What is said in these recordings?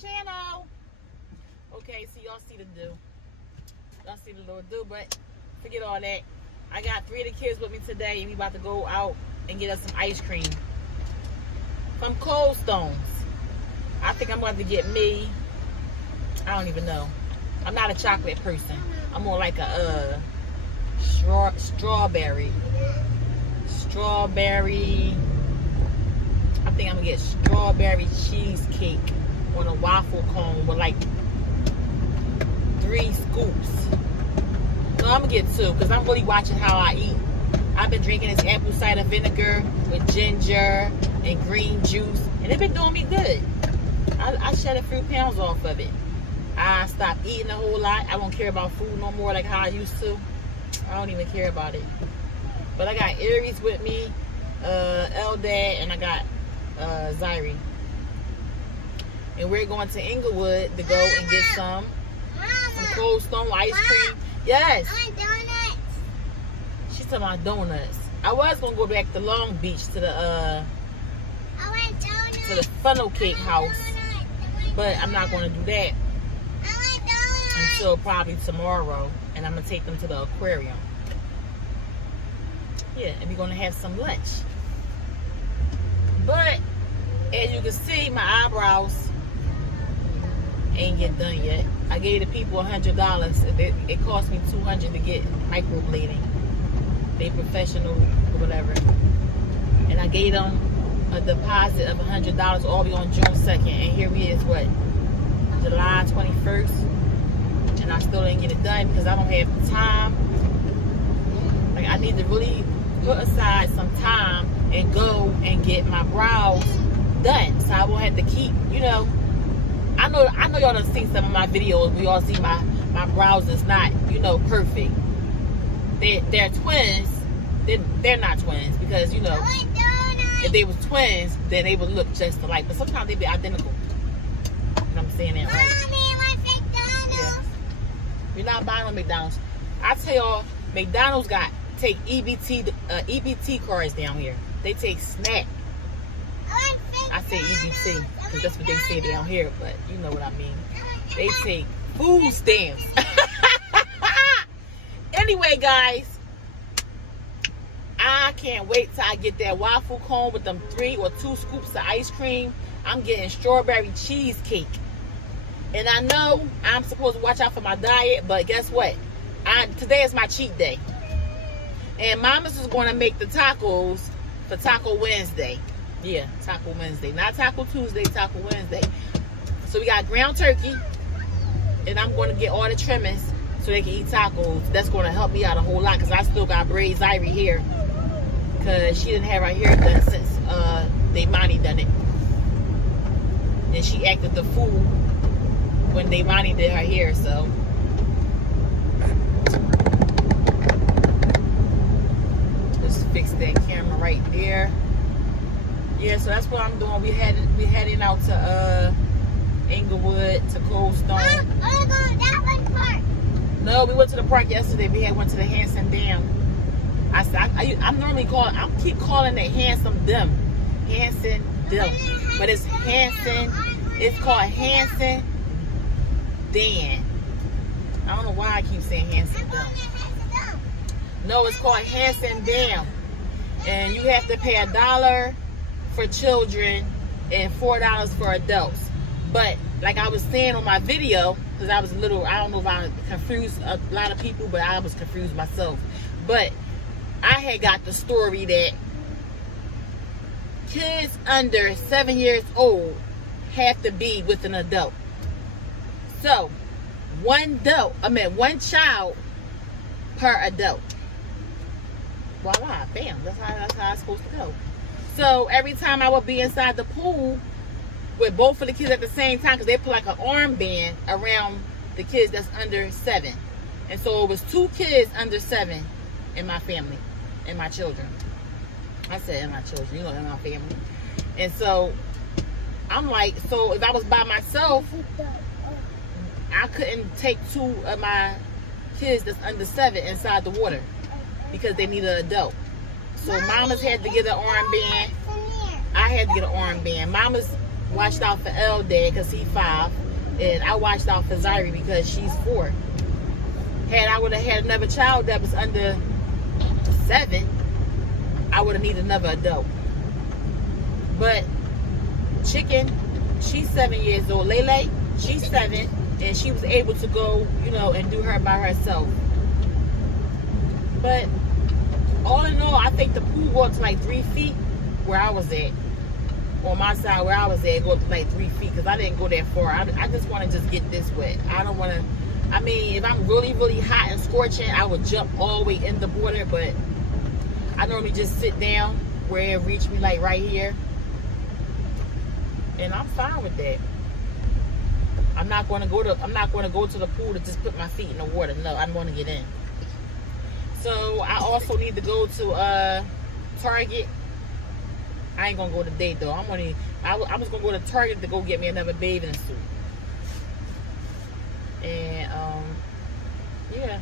channel. Okay, so y'all see the do. Y'all see the little do, but forget all that. I got 3 of the kids with me today, and we about to go out and get us some ice cream from Cold Stones. I think I'm going to get me, I don't even know. I'm not a chocolate person. I'm more like a strawberry. I think I'm going to get strawberry cheesecake on a waffle cone with like 3 scoops. So I'm going to get 2 because I'm really watching how I eat. I've been drinking this apple cider vinegar with ginger and green juice, and it's been doing me good. I shed a few pounds off of it. I stopped eating a whole lot. I don't care about food no more like how I used to. I don't even care about it. But I got Aries with me, Eldad, and I got Zyrie. And we're going to Inglewood to go and get some Cold Stone ice cream. Yes. I want donuts. She's talking about donuts. I was gonna go back to Long Beach to the I want donuts. to the funnel cake house, but I'm not gonna do that until probably tomorrow, and I'm gonna take them to the aquarium. Yeah, and we're gonna have some lunch. But as you can see, my eyebrows ain't get done yet. I gave the people $100. It cost me $200 to get microblading. They professional or whatever. And I gave them a deposit of $100 all the way on June 2nd. And here we is, what, July 21st? And I still didn't get it done because I don't have the time. Like, I need to really put aside some time and go and get my brows done. So I won't have to keep, you know. I know y'all done seen some of my videos where y'all see my brows is not, you know, perfect. They're twins. They're not twins because, you know, if they was twins, then they would look just alike. But sometimes they be identical. And I'm saying that right. Yeah. You're not buying on McDonald's. I tell y'all, McDonald's take EBT cards down here. They take SNAP. I say EBT because that's what they say down here, but you know what I mean. They take food stamps. Anyway, guys, I can't wait till I get that waffle cone with them 3 or 2 scoops of ice cream. I'm getting strawberry cheesecake. And I know I'm supposed to watch out for my diet, but guess what? Today is my cheat day. And Mama's is going to make the tacos for Taco Wednesday. Yeah, Taco Wednesday. Not Taco Tuesday, Taco Wednesday. So we got ground turkey. And I'm going to get all the trimmings so they can eat tacos. That's going to help me out a whole lot because I still got braid Zyrie hair. Because she didn't have her hair done since Daymani done it. And she acted the fool when Daymani did her hair, so. Just fix that camera right there. Yeah, so that's what I'm doing. We heading out to Inglewood to Cold Stone. No, we went to the park yesterday. We went to the Hanson Dam. I'm normally keep calling it Hanson Dam, but it's Hanson. It's called Hanson Dam. I don't know why I keep saying Hanson Dam. No, it's called Hanson Dam, and you have to pay $1 for children and $4 for adults. But like I was saying on my video, because I was I don't know if I confused a lot of people, but I was confused myself. But I had got the story that kids under 7 years old have to be with an adult. So one child per adult. Voila, bam, that's how it's supposed to go. So every time I would be inside the pool with both of the kids at the same time, because they put like an armband around the kids that's under 7. And so it was 2 kids under 7 in my family, in my children. I said in my children, you know, in my family. And so I'm like, so if I was by myself, I couldn't take 2 of my kids that's under 7 inside the water because they need an adult. So Mama's had to get an armband. I had to get an armband. Mama's watched out for L Dad because he's 5. And I watched out for Zyrie because she's 4. Had I would have had another child that was under 7, I would have needed another adult. But Chicken, she's 7 years old. Lele, she's 7, and she was able to go, you know, and do her by herself. But all in all, I think the pool go up to like 3 feet where I was at. On my side where I was at, go up to like 3 feet because I didn't go that far. I just want to just get this wet. I don't want to. I mean, if I'm really, really hot and scorching, I would jump all the way in the water. But I normally just sit down where it reached me, like right here, and I'm fine with that. I'm not going to go to. I'm not going to go to the pool to just put my feet in the water. No, I want to get in. So I also need to go to Target. I ain't gonna go today though. I was gonna go to Target to go get me another bathing suit. And yeah,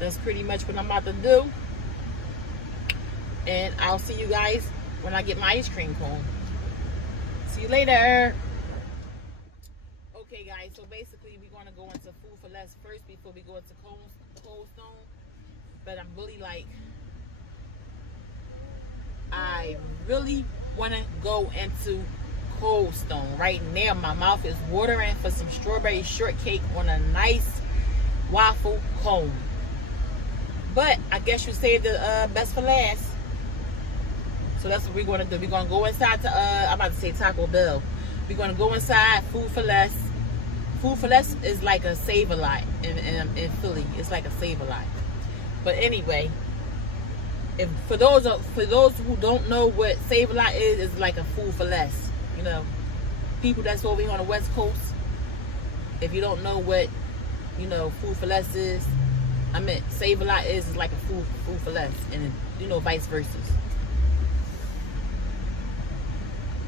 that's pretty much what I'm about to do. And I'll see you guys when I get my ice cream cone. See you later. Okay guys, so basically we're gonna go into Food for Less first before we go into Cold Stone. But I'm really like, I really want to go into Cold Stone right now. My mouth is watering for some strawberry shortcake on a nice waffle cone. But I guess you saved the best for last. So that's what we're going to do. We're going to go inside to, I'm about to say Taco Bell. We're going to go inside Food for Less. Food for Less is like a Save-A-Lot in Philly. It's like a Save-A-Lot. But anyway, if for those who don't know what Save-A-Lot is, it's like a Food for Less. You know, people that's over here on the West Coast, if you don't know what, you know, Food for Less is, I mean, Save-A-Lot is like a food for less, and you know, vice versa.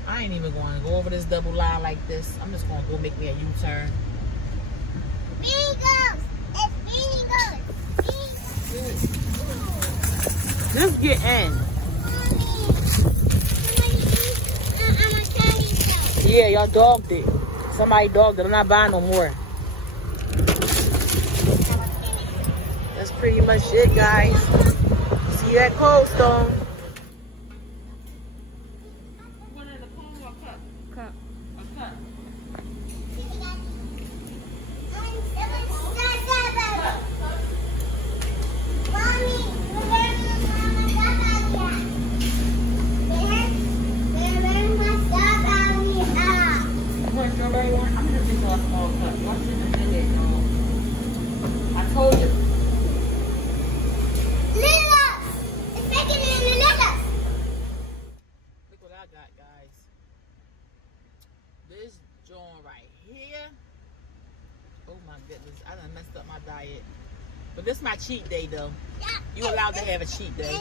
I ain't even going to go over this double line like this. I'm just going to go make me a U-turn. Beagles! It's Beagles! Just get in. Yeah, y'all dogged it. Somebody dogged it. I'm not buying no more. That's pretty much it, guys. See you at Cold Stone. But this is my cheat day, though. You allowed to have a cheat day.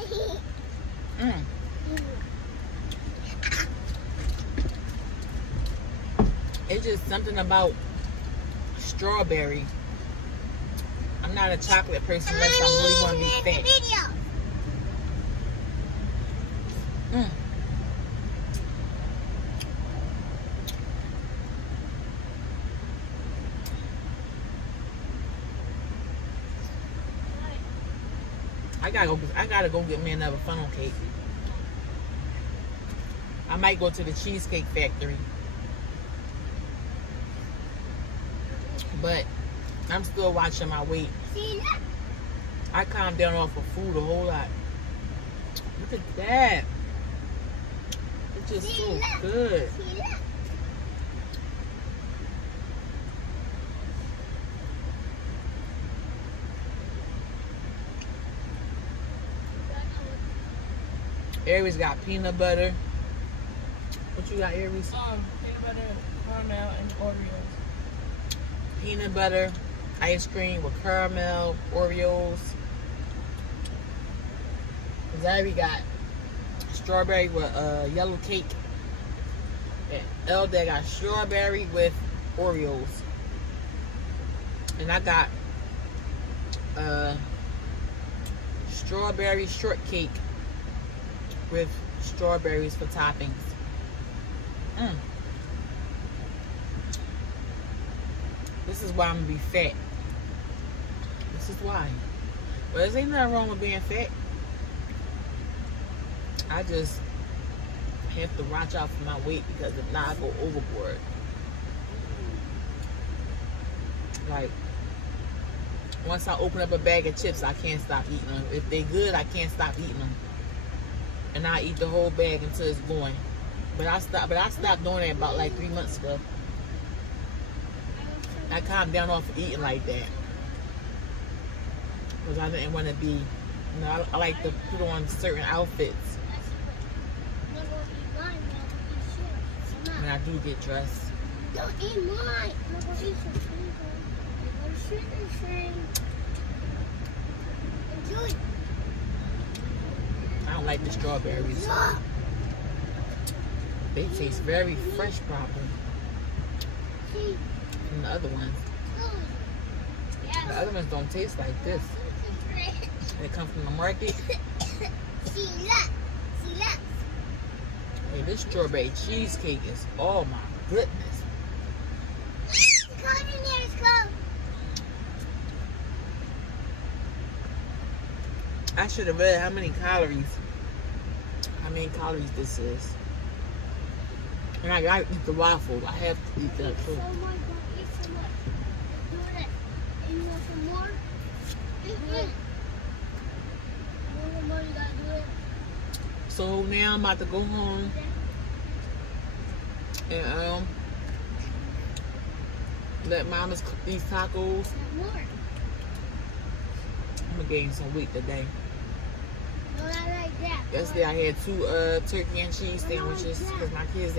It's just something about strawberry. I'm not a chocolate person unless I really want to be fat. I gotta go get me another funnel cake. I might go to the Cheesecake Factory. But I'm still watching my weight. I calmed down off of food a whole lot. Look at that. It's just so good. Aries got peanut butter. What you got, Aries? Peanut butter, caramel, and Oreos. Peanut butter, ice cream with caramel, Oreos. Zyrie got strawberry with yellow cake. And Elda got strawberry with Oreos. And I got strawberry shortcake with strawberries for toppings. This is why I'm gonna be fat. This is why. But there's ain't nothing wrong with being fat. I just have to watch out for my weight, because if not, I go overboard. Like, once I open up a bag of chips, I can't stop eating them. If they good, I can't stop eating them. And I eat the whole bag until it's gone. But I stopped doing that about like 3 months ago. I calmed down off of eating like that. Because I didn't want to be, you know, I like to put on certain outfits when I do get dressed. Don't eat mine. I don't like the strawberries. They taste very fresh, probably, from the other ones. The other ones don't taste like this. They come from the market. Hey, this strawberry cheesecake is, oh my goodness. I should have read how many calories this is. And I gotta eat the waffle. I have to eat that too. So now I'm about to go home and let Mama's cook these tacos. I'm gonna gain some weight today. Yesterday I had 2 turkey and cheese sandwiches because my kids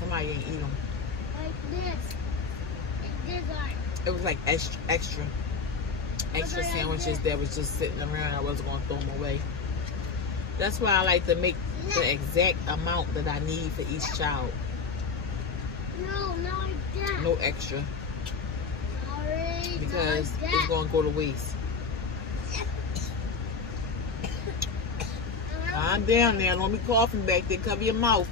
somebody ain't eat them. Like this. It was like extra sandwiches that was just sitting around. I wasn't gonna throw them away. That's why I like to make the exact amount that I need for each child. No, not like that. No extra. Sorry, Because it's gonna go to waste. I'm down there. Don't be coughing back there. Cover your mouth.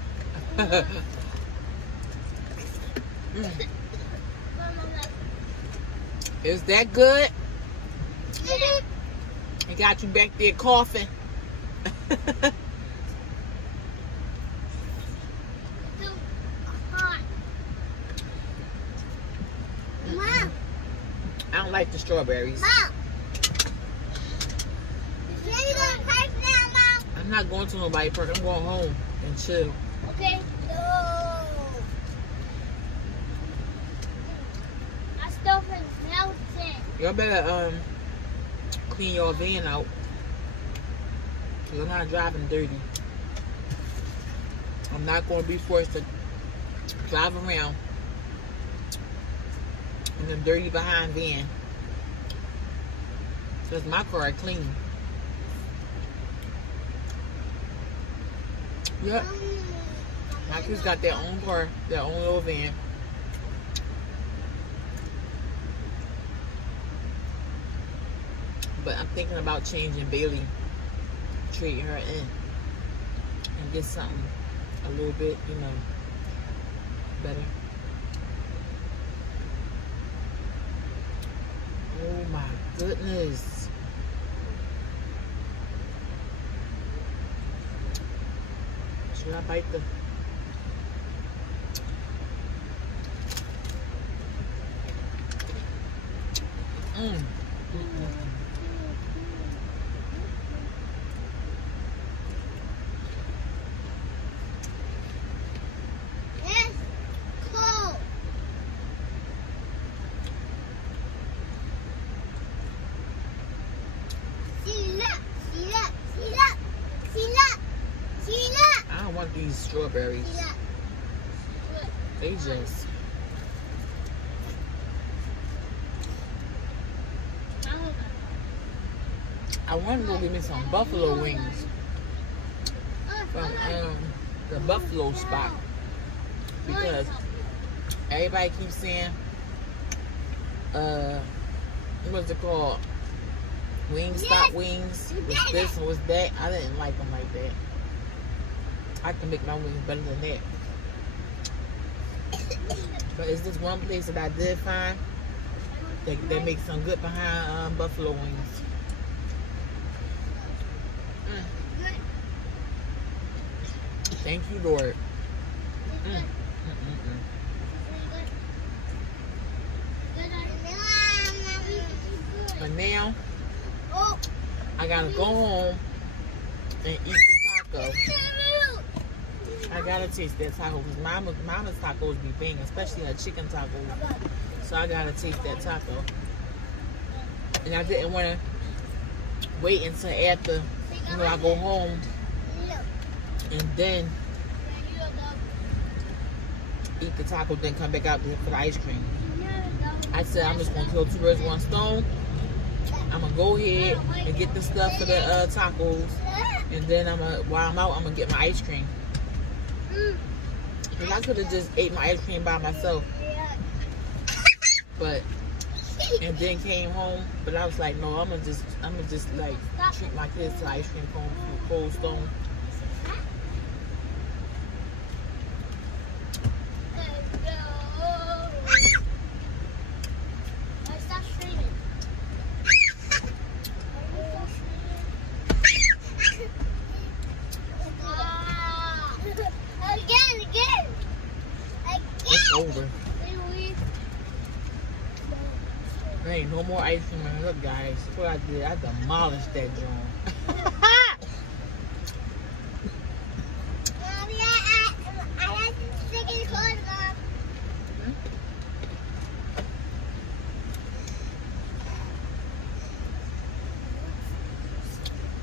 Is that good? I got you back there coughing. Mom. I don't like the strawberries. Mom. I'm not going to nobody park. I'm going home and chill. Okay. No. My stuff is melting. Y'all better clean your van out. Cause I'm not driving dirty. I'm not going to be forced to drive around in a dirty behind van. Cause my car is clean. Yep. My kids got their own car, their own little van. But I'm thinking about changing Bailey, trading her in, and get something a little bit, you know, better. Oh my goodness. Should I bite the... It's cold. I don't want these strawberries. They just... I want to go get me some buffalo wings from the buffalo spot, because everybody keeps saying, what's it called? Wingstop wings. Was this and was that. I didn't like them like that. I can make my wings better than that. But it's this one place that I did find that makes some good behind buffalo wings. Thank you, Lord. But now, I gotta go home and eat the taco. I gotta taste that taco because mama's tacos be banging, especially her chicken tacos. So I gotta taste that taco. And I didn't want to wait until after, I go home and then eat the taco, then come back out there for the ice cream. I said I'm just gonna kill two birds with one stone. I'm gonna go ahead and get the stuff for the tacos, and then while I'm out, I'm gonna get my ice cream. Cause I could have just ate my ice cream by myself, and then came home. But I was like, no, I'm gonna just like treat my kids to ice cream cone from Cold Stone. Over. There ain't no more ice cream. Look, guys, that's what I did. I demolished that joint.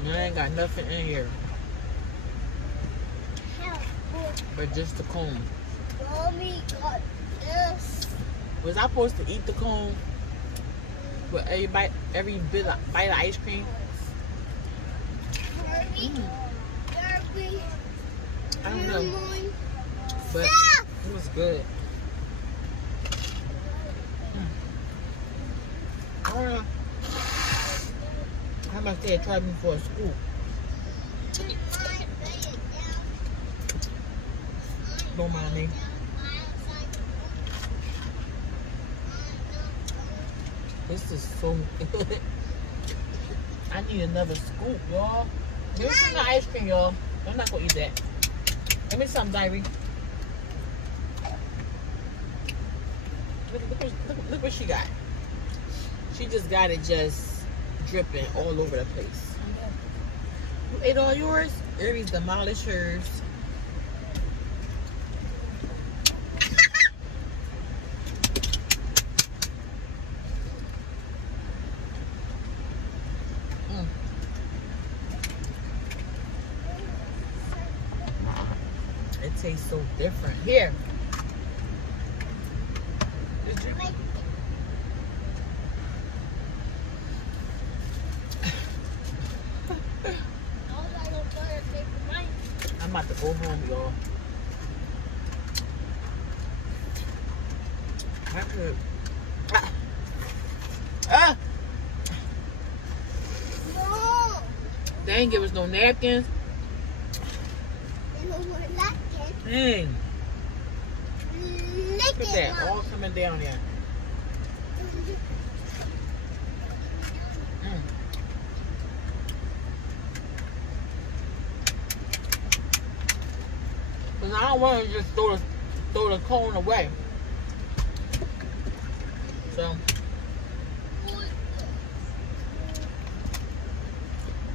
I ain't got nothing in here but just the cone. Mommy got this. Was I supposed to eat the cone with every bite of ice cream? I don't know, but it was good. I don't know how much they charged me for a scoop. Don't mind me. This is so good. I need another scoop, y'all. Give me some ice cream, y'all. I'm not gonna eat that. Give me some, Diary. Look what she got. She just got it just dripping all over the place. You ate all yours? Aries demolished hers. It tastes so different. Here. I'm about to go home, y'all. I could. No. They ain't give us no napkins. No more napkins. Dang. Look at that. All coming down there. Because I don't want to just throw the cone away. So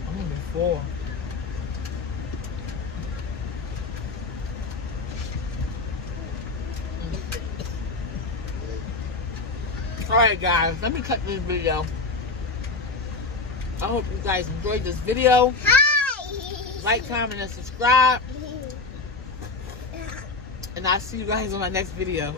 I'm gonna be full. Alright guys, let me cut this video. I hope you guys enjoyed this video. Hi. Like, comment, and subscribe. And I'll see you guys on my next video.